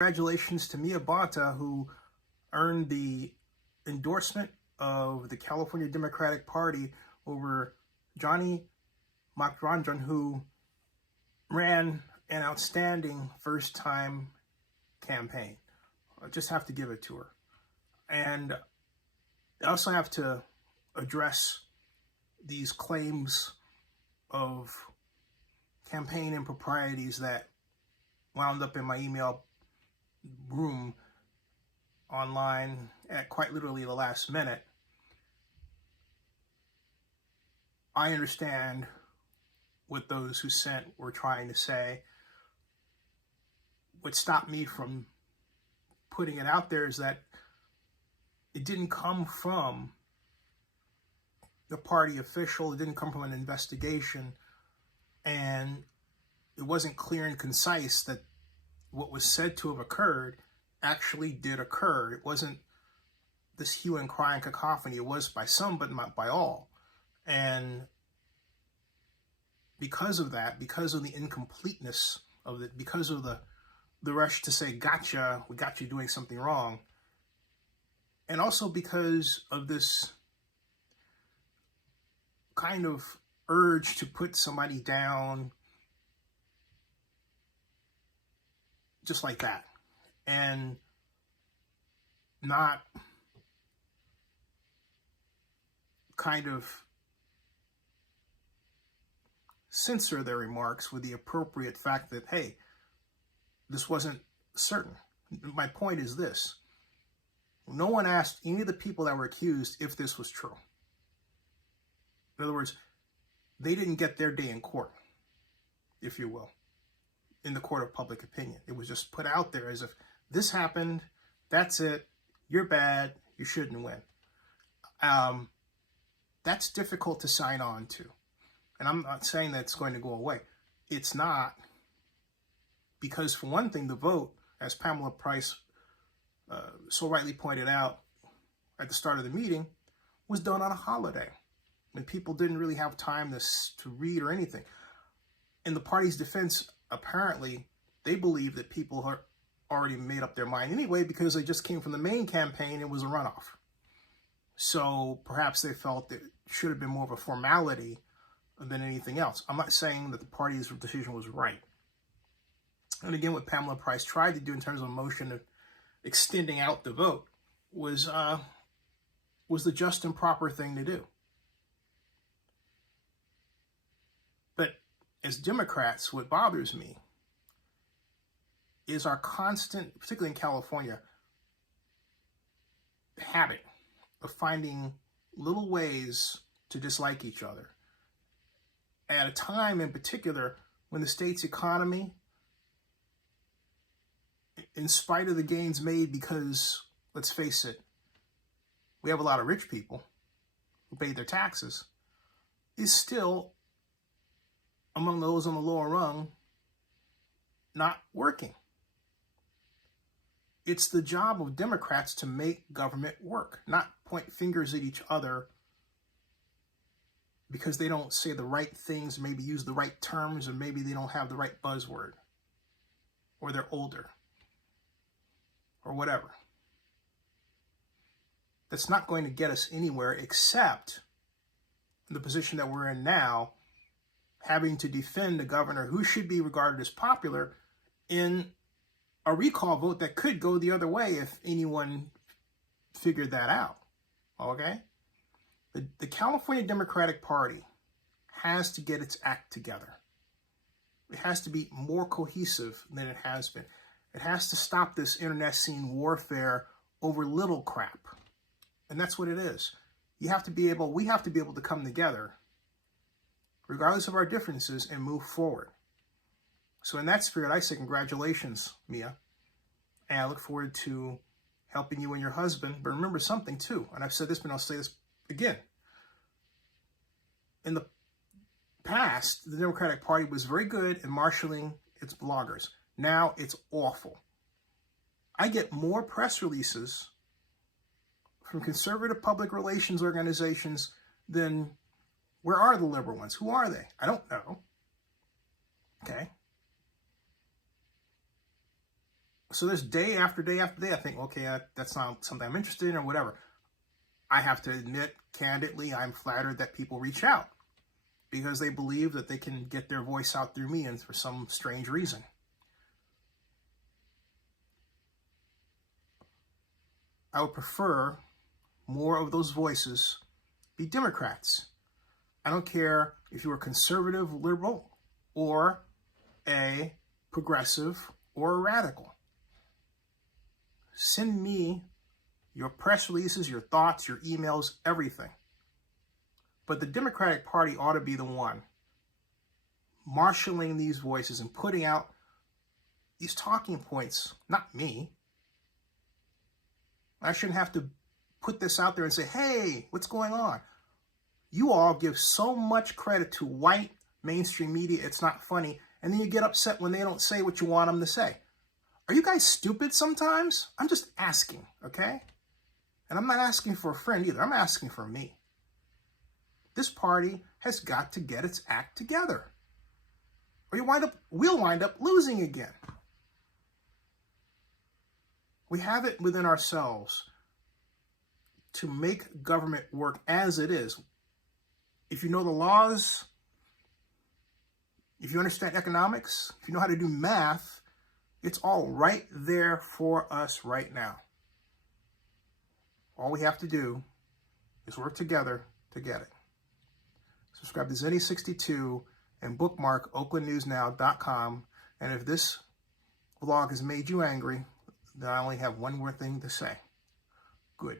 Congratulations to Mia Bonta, who earned the endorsement of the California Democratic Party over Janani, who ran an outstanding first-time campaign. I just have to give it to her. And I also have to address these claims of campaign improprieties that wound up in my email room online at quite literally the last minute. I understand what those who sent were trying to say. What stopped me from putting it out there is that it didn't come from the party official. It didn't come from an investigation. And it wasn't clear and concise that what was said to have occurred actually did occur. It wasn't this hue and cry and cacophony. It was by some, but not by all. And because of that, because of the incompleteness of it, because of the rush to say, gotcha, we got you doing something wrong, and also because of this kind of urge to put somebody down just like that, and not kind of censor their remarks with the appropriate fact that, hey, this wasn't certain. My point is this. No one asked any of the people that were accused if this was true. In other words, they didn't get their day in court, if you will, in the court of public opinion. It was just put out there as if this happened, that's it, you're bad, you shouldn't win. That's difficult to sign on to. And I'm not saying that it's going to go away. It's not, because for one thing, the vote, as Pamela Price so rightly pointed out at the start of the meeting, was done on a holiday when people didn't really have time to read or anything. In the party's defense, apparently, they believe that people had already made up their mind anyway because they just came from the main campaign. It was a runoff. So perhaps they felt that it should have been more of a formality than anything else. I'm not saying that the party's decision was right. And again, what Pamela Price tried to do in terms of a motion of extending out the vote was the just and proper thing to do. But as Democrats, what bothers me is our constant, particularly in California, habit of finding little ways to dislike each other. At a time in particular when the state's economy, in spite of the gains made, because, let's face it, we have a lot of rich people who pay their taxes, is still among those on the lower rung not working. It's the job of Democrats to make government work, not point fingers at each other because they don't say the right things, maybe use the right terms, or maybe they don't have the right buzzword, or they're older, or whatever. That's not going to get us anywhere, except in the position that we're in now, having to defend a governor who should be regarded as popular in a recall vote that could go the other way if anyone figured that out, okay? The California Democratic Party has to get its act together. It has to be more cohesive than it has been. It has to stop this internecine warfare over little crap. And that's what it is. We have to be able to come together, regardless of our differences, and move forward. So in that spirit, I say congratulations, Mia. And I look forward to helping you and your husband. But remember something too, and I've said this, but I'll say this again. In the past, the Democratic Party was very good at marshaling its bloggers. Now it's awful. I get more press releases from conservative public relations organizations than, where are the liberal ones? Who are they? I don't know. Okay. So there's day after day after day, I think, okay, that's not something I'm interested in or whatever. I have to admit, candidly, I'm flattered that people reach out because they believe that they can get their voice out through me, and for some strange reason. I would prefer more of those voices be Democrats. I don't care if you're a conservative liberal or a progressive or a radical. Send me your press releases, your thoughts, your emails, everything. But the Democratic Party ought to be the one marshaling these voices and putting out these talking points, not me. I shouldn't have to put this out there and say, hey, what's going on? You all give so much credit to white mainstream media, it's not funny, and then you get upset when they don't say what you want them to say. Are you guys stupid sometimes? I'm just asking, okay? And I'm not asking for a friend either. I'm asking for me. This party has got to get its act together, or we'll wind up losing again. We have it within ourselves to make government work as it is. If you know the laws, if you understand economics, if you know how to do math, it's all right there for us right now. All we have to do is work together to get it. Subscribe to Zenny62 and bookmark oaklandnewsnow.com. And if this vlog has made you angry, then I only have one more thing to say. Good.